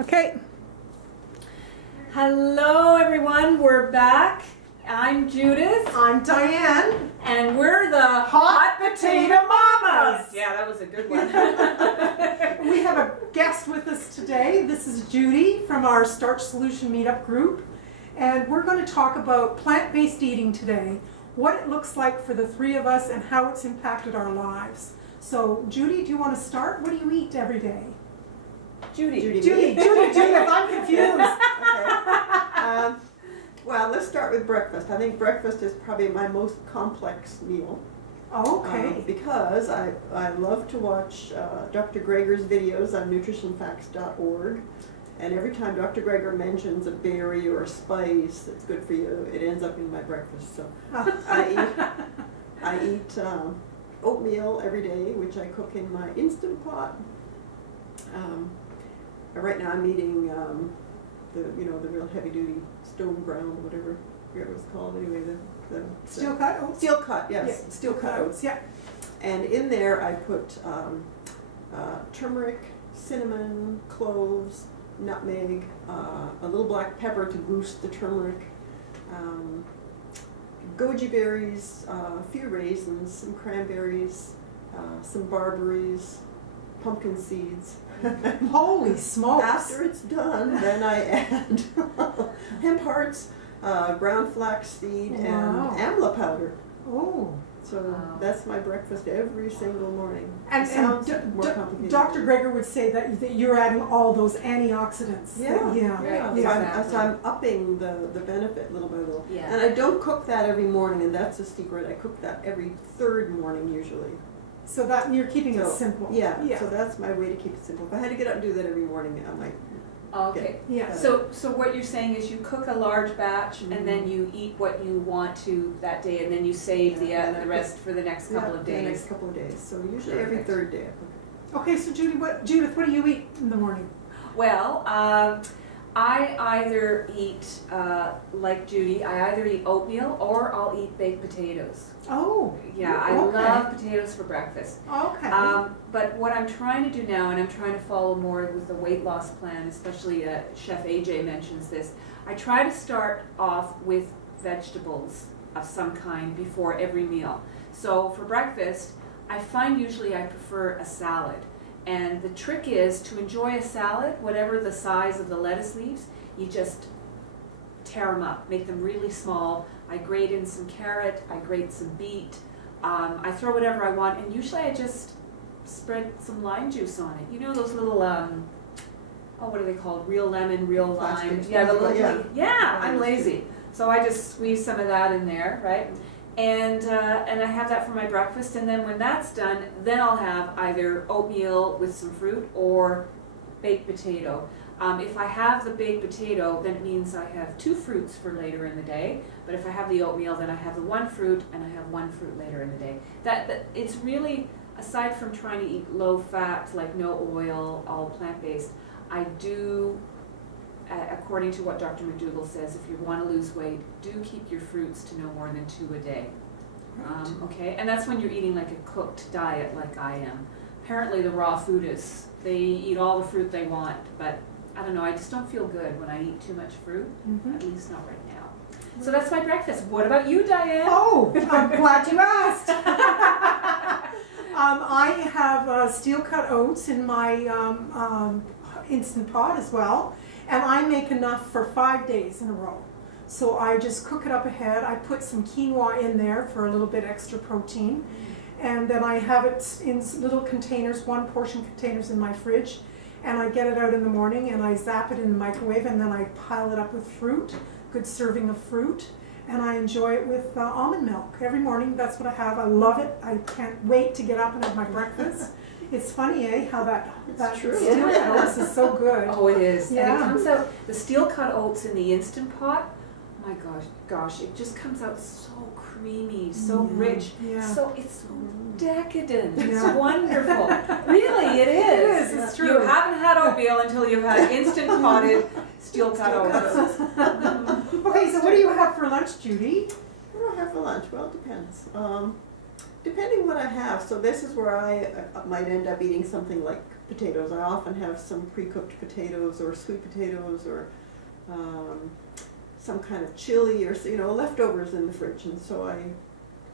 Okay. Hello everyone, we're back. I'm Judith. I'm Diane. And we're the Hot Potato Mamas. Yeah, that was a good one. We have a guest with us today. This is Judy from our Starch Solution Meetup group. And we're going to talk about plant-based eating today, what it looks like for the three of us and how it's impacted our lives. So Judy, do you want to start? What do you eat every day? Judy, I'm confused. Okay. Well, let's start with breakfast. I think breakfast is probably my most complex meal. Okay. Because I love to watch Dr. Greger's videos on nutritionfacts.org. And every time Dr. Greger mentions a berry or a spice that's good for you, it ends up in my breakfast. So I eat oatmeal every day, which I cook in my Instant Pot. Right now I'm eating the real heavy duty stone ground, whatever it's called anyway. The Steel cut oats? Steel cut, yes. Yeah. Steel cut oats. Yeah. And in there I put turmeric, cinnamon, cloves, nutmeg, a little black pepper to boost the turmeric, goji berries, a few raisins, some cranberries, some barberries, pumpkin seeds. Holy smokes. After it's done, then I add hemp hearts, ground flaxseed, Wow. and amla powder. Oh. So Wow. that's my breakfast every single morning. And, It sounds and more complicated. Dr. Greger would say that you're adding all those antioxidants. Yeah. Yeah. Right. So I'm upping the benefit little by little. Yeah. And I don't cook that every morning, and that's the secret. I cook that every third morning usually. So that you're keeping it So, simple. Yeah, Yeah. so that's my way to keep it simple. If I had to get up and do that every morning, I might. Okay. Yeah. So what you're saying is you cook a large batch and then you eat what you want to that day, and then you save Yeah, and I the rest for the next couple of The days. next couple of days. So usually every Perfect. third day I cook Okay, so Judith, what do you eat in the morning? Well, I either eat, like Judy, I either eat oatmeal or I'll eat baked potatoes. Oh. Yeah, I Okay. love potatoes for breakfast. Okay. But what I'm trying to do now, and I'm trying to follow more with the weight loss plan, especially Chef AJ mentions this, I try to start off with vegetables of some kind before every meal. So for breakfast, I find usually I prefer a salad. And the trick is to enjoy a salad, whatever the size of the lettuce leaves, you just tear them up, make them really small. I grate in some carrot, I grate some beet, I throw whatever I want, and usually I just spread some lime juice on it. You know those little, what are they called? Real lemon, real lime. Plastics, Yeah, the little, yeah. yeah, I'm lazy. So I just squeeze some of that in there, right? And I have that for my breakfast, and then when that's done, then I'll have either oatmeal with some fruit or baked potato. If I have the baked potato, then it means I have 2 fruits for later in the day. But if I have the oatmeal, then I have the 1 fruit, and I have 1 fruit later in the day. That it's really, aside from trying to eat low fat, like no oil, all plant-based, I do, according to what Dr. McDougall says, if you want to lose weight, do keep your fruits to no more than 2 a day. Okay, and that's when you're eating like a cooked diet like I am. Apparently the raw foodists, they eat all the fruit they want, but I don't know, I just don't feel good when I eat too much fruit, Mhm. at least not right now. So that's my breakfast. What about you, Diane? Oh, I'm glad you asked. I have steel cut oats in my Instant Pot as well, and I make enough for 5 days in a row. So I just cook it up ahead. I put some quinoa in there for a little bit extra protein, and then I have it in little containers, 1 portion containers in my fridge, and I get it out in the morning and I zap it in the microwave, and then I pile it up with fruit, good serving of fruit, and I enjoy it with almond milk every morning. That's what I have. I love it. I can't wait to get up and have my breakfast. It's funny, how that true. steel cut oats is so good. Oh, it is. Yeah. And it comes out, the steel cut oats in the Instant Pot, oh my gosh, it just comes out so creamy, so rich, Yeah. so it's so decadent. It's Yeah. wonderful. Really, it is. It is, it's true. You haven't had oatmeal until you've had instant potted steel cut oats. Okay, so what do you have for lunch, Judy? What do I have for lunch? Well, it depends. Depending what I have. So this is where I might end up eating something like potatoes. I often have some pre-cooked potatoes or sweet potatoes or some kind of chili or, you know, leftovers in the fridge, and so I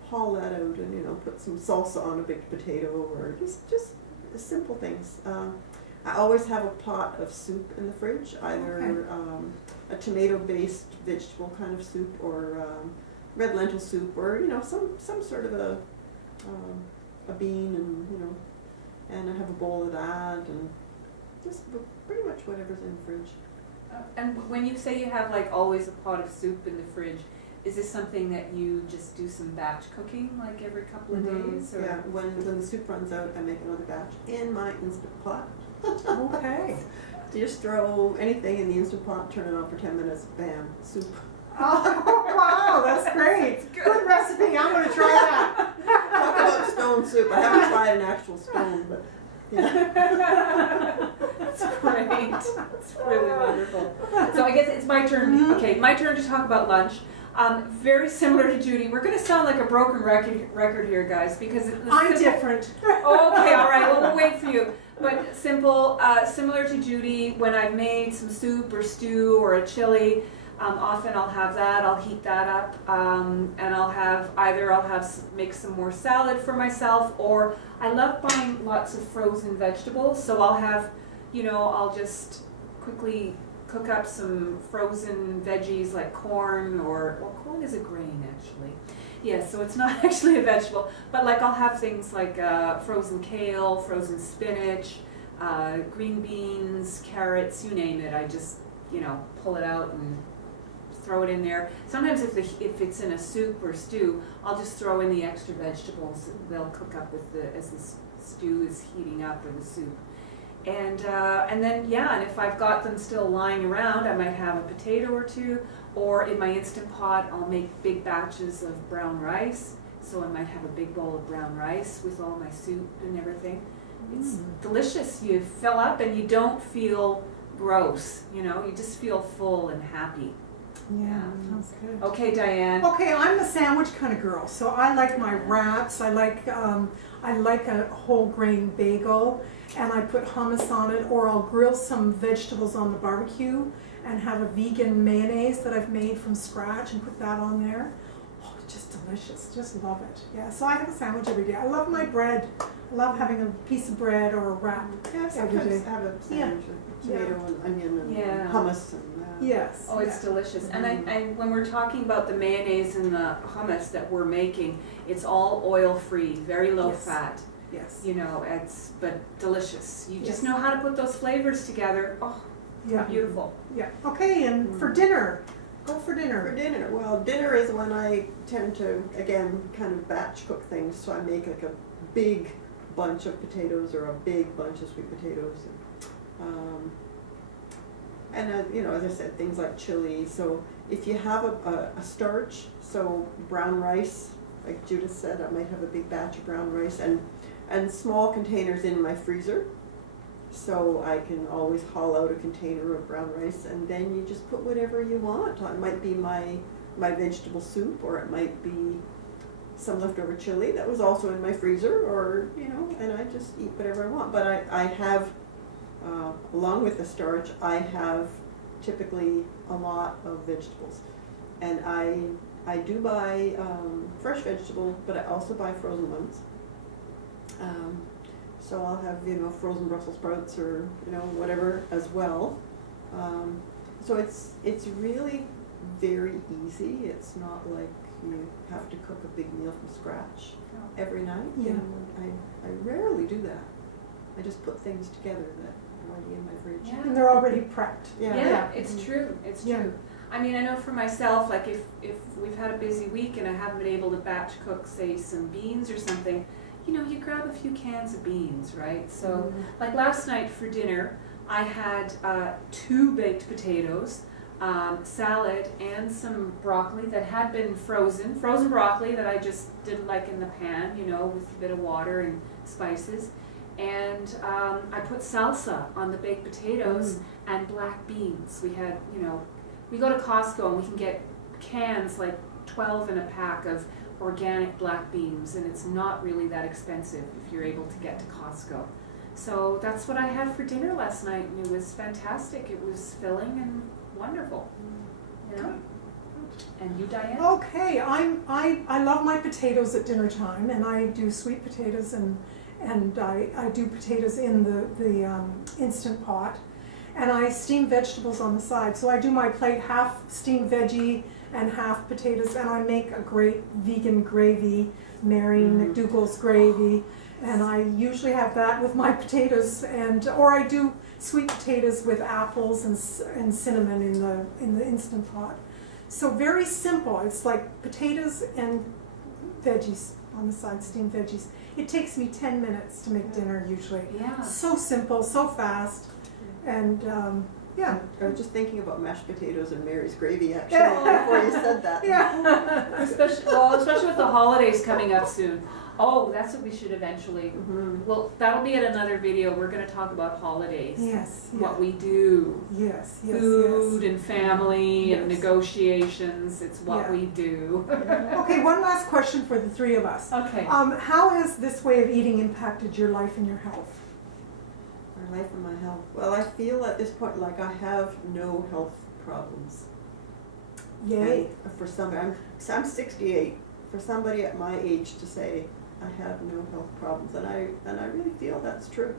haul that out and, you know, put some salsa on a baked potato or just simple things. I always have a pot of soup in the fridge, either a tomato-based vegetable kind of soup or red lentil soup, or, you know, some sort of a bean, and, you know, and I have a bowl of that, and just pretty much whatever's in the fridge. And when you say you have like always a pot of soup in the fridge, is this something that you just do some batch cooking like every couple of days? Or? Yeah, when the soup runs out, I make another batch in my Instant Pot. Okay. Just throw anything in the Instant Pot, turn it on for 10 minutes, bam, soup. Oh, wow, that's great. Good recipe. I'm going to try that. Talk about stone soup. I haven't tried an actual stone, but yeah. That's great. That's really wonderful. So I guess it's my turn. Okay, my turn to talk about lunch. Very similar to Judy. We're going to sound like a broken record here, guys, because I'm different. Okay, all right. Well, we'll wait for you. But simple, similar to Judy. When I've made some soup or stew or a chili, often I'll have that. I'll heat that up, and I'll make some more salad for myself, or I love buying lots of frozen vegetables. So I'll have, you know, I'll just quickly cook up some frozen veggies like corn, well, corn is a grain actually. Yeah, so it's not actually a vegetable, but like I'll have things like frozen kale, frozen spinach, green beans, carrots, you name it. I just, you know, pull it out and throw it in there. Sometimes if it's in a soup or stew, I'll just throw in the extra vegetables. They'll cook up as the stew is heating up or the soup. And then, yeah, and if I've got them still lying around, I might have a potato or two, or in my Instant Pot, I'll make big batches of brown rice. So I might have a big bowl of brown rice with all my soup and everything. It's delicious. You fill up and you don't feel gross, you know, you just feel full and happy. Yeah, sounds good. Okay, Diane. Okay, I'm the sandwich kind of girl, so I like my wraps. I like a whole grain bagel, and I put hummus on it, or I'll grill some vegetables on the barbecue and have a vegan mayonnaise that I've made from scratch and put that on there. Oh, it's just delicious. Just love it. Yeah, so I have a sandwich every day. I love my bread. I love having a piece of bread or a wrap Yeah, every day. sometimes have a sandwich with tomato and onion and hummus and Yes. Oh, it's delicious. And I when we're talking about the mayonnaise and the hummus that we're making, it's all oil-free, very low fat. Yes. You know, but delicious. You just Yes. know how to put those flavors together. Oh, Yeah. beautiful. Yeah. Okay, and for dinner, go for dinner. For dinner, well, dinner is when I tend to, again, kind of batch cook things. So I make like a big bunch of potatoes or a big bunch of sweet potatoes. And you know, as I said, things like chili. So if you have a starch, so brown rice, like Judith said, I might have a big batch of brown rice and small containers in my freezer. So I can always haul out a container of brown rice, and then you just put whatever you want. It might be my vegetable soup, or it might be some leftover chili that was also in my freezer, or, you know, and I just eat whatever I want. But I have, along with the starch, I have typically a lot of vegetables. And I do buy fresh vegetables, but I also buy frozen ones. So I'll have, you know, frozen Brussels sprouts or, you know, whatever as well. So it's really very easy. It's not like you have to cook a big meal from scratch every night. Yeah. And I rarely do that. I just put things together that are already in my fridge. Yeah. And they're already prepped. Yeah, it's true. It's Yeah. true. I mean, I know for myself, like if we've had a busy week and I haven't been able to batch cook, say, some beans or something, you know, you grab a few cans of beans, right? So, like last night for dinner, I had 2 baked potatoes, salad, and some broccoli that had been frozen broccoli that I just did like in the pan, you know, with a bit of water and spices. And I put salsa on the baked potatoes and black beans. We had, you know, we go to Costco and we can get cans, like 12 in a pack of organic black beans, and it's not really that expensive if you're able to get to Costco. So that's what I had for dinner last night, and it was fantastic. It was filling and wonderful. You know? And you, Diane? Okay, I love my potatoes at dinner time, and I do sweet potatoes, and I do potatoes in the Instant Pot, and I steam vegetables on the side. So I do my plate half steamed veggie and half potatoes, and I make a great vegan gravy, Mary McDougall's gravy, and I usually have that with my potatoes, or I do sweet potatoes with apples and cinnamon in the Instant Pot. So very simple. It's like potatoes and veggies on the side, steamed veggies. It takes me 10 minutes to make dinner usually. Yeah. So simple, so fast, and yeah. I was just thinking about mashed potatoes and Mary's gravy actually before you said that. Yeah. Especially with the holidays coming up soon. Oh, that's what we should eventually. Well, that'll be at another video. We're going to talk about holidays. Yes. What we do. Yes. Food and family and Yes. negotiations. It's what Yeah. we do. Okay, one last question for the three of us. Okay. How has this way of eating impacted your life and your health? My life and my health. Well, I feel at this point like I have no health problems. Yay. And for somebody, I'm 68. For somebody at my age to say I have no health problems, and I really feel that's true.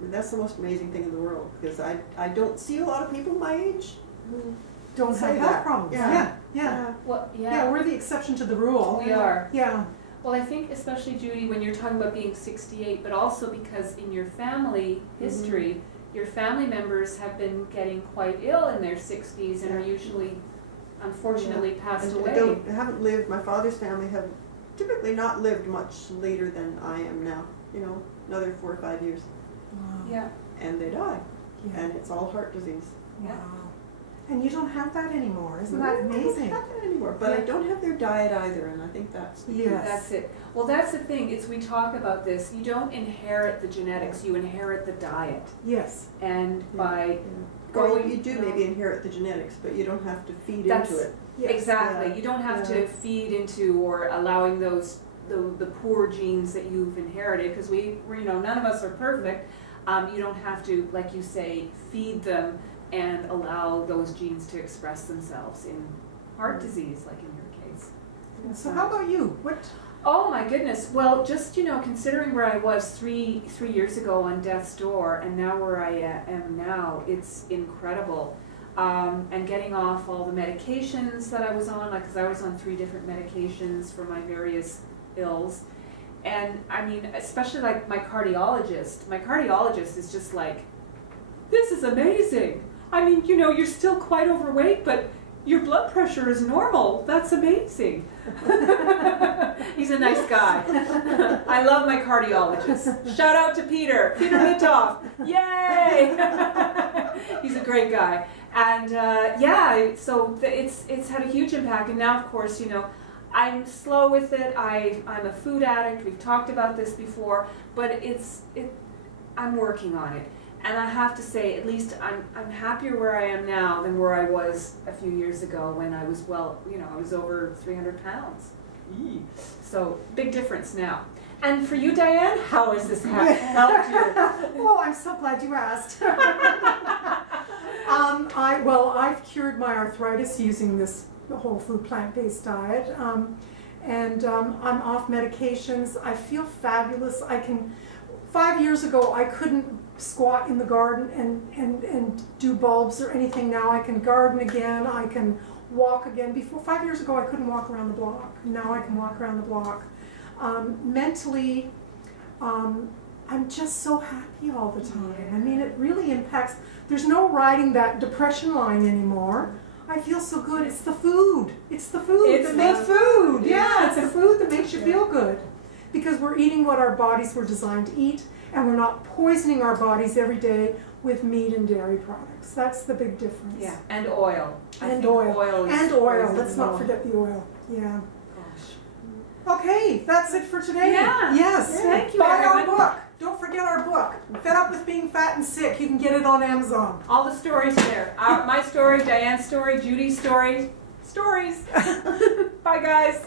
That's the most amazing thing in the world, because I don't see a lot of people my age who Don't say have health that. problems. Yeah. Yeah. Well, Yeah, we're the exception to the rule. We are. Yeah. Well, I think especially, Judy, when you're talking about being 68, but also because in your family history, your family members have been getting quite ill in their 60s and are usually, unfortunately, passed And away. I haven't lived. My father's family have typically not lived much later than I am now. You know, another 4 or 5 years, Wow. Yeah. and they die, Yeah. and it's all heart disease. Yeah. Wow. And you don't have that anymore. Isn't No, that I don't amazing? have that anymore, but I Yeah. don't have their diet either, and I think that's the key. Yes. That's it. Well, that's the thing. It's we talk about this. You don't inherit the genetics. You inherit the diet. Yes. And Yeah. by Yeah. Or going, you do maybe inherit the genetics, but you don't have to feed That's- into it. Yes. exactly, Yeah. you don't have Yeah. to feed into or allowing those the poor genes that you've inherited, because none of us are perfect. You don't have to, like you say, feed them and allow those genes to express themselves in heart disease, like in your case. So how about you? What? Oh my goodness. Well, just, considering where I was three years ago on death's door and now where I am now, it's incredible. And getting off all the medications that I was on, because I was on 3 different medications for my various ills. And I mean, especially like my cardiologist is just like, this is amazing. I mean, you're still quite overweight, but your blood pressure is normal. That's amazing. He's a nice guy. I love my cardiologist. Shout out to Peter Mitoff. Yay! He's a great guy. And so it's had a huge impact. And now, of course, I'm slow with it. I'm a food addict. We've talked about this before, but I'm working on it. And I have to say, at least I'm happier where I am now than where I was a few years ago when I was I was over 300 pounds. So big difference now. And for you, Diane, how has this helped you? Oh, I'm so glad you asked. I've cured my arthritis using this whole food plant-based diet, and I'm off medications. I feel fabulous. 5 years ago, I couldn't squat in the garden and do bulbs or anything. Now I can garden again. I can walk again. 5 years ago, I couldn't walk around the block. Now I can walk around the block. Mentally, I'm just so happy all the time. I mean, it really impacts. There's no riding that depression line anymore. I feel so good. It's the food. It's the food. It's that the makes food. Yeah, it's the food that makes you feel good. Because we're eating what our bodies were designed to eat, and we're not poisoning our bodies every day with meat and dairy products. That's the big difference. Yeah, and oil. And oil. Is And oil. poison. Let's not forget the oil. Yeah. Gosh. Okay, that's it for today. Yeah. Yes. Thank you, Buy our everyone. book. Don't forget our book. Fed Up with Being Fat and Sick. You can get it on Amazon. All the stories there. My story, Diane's story, Judy's story. Stories. Bye, guys.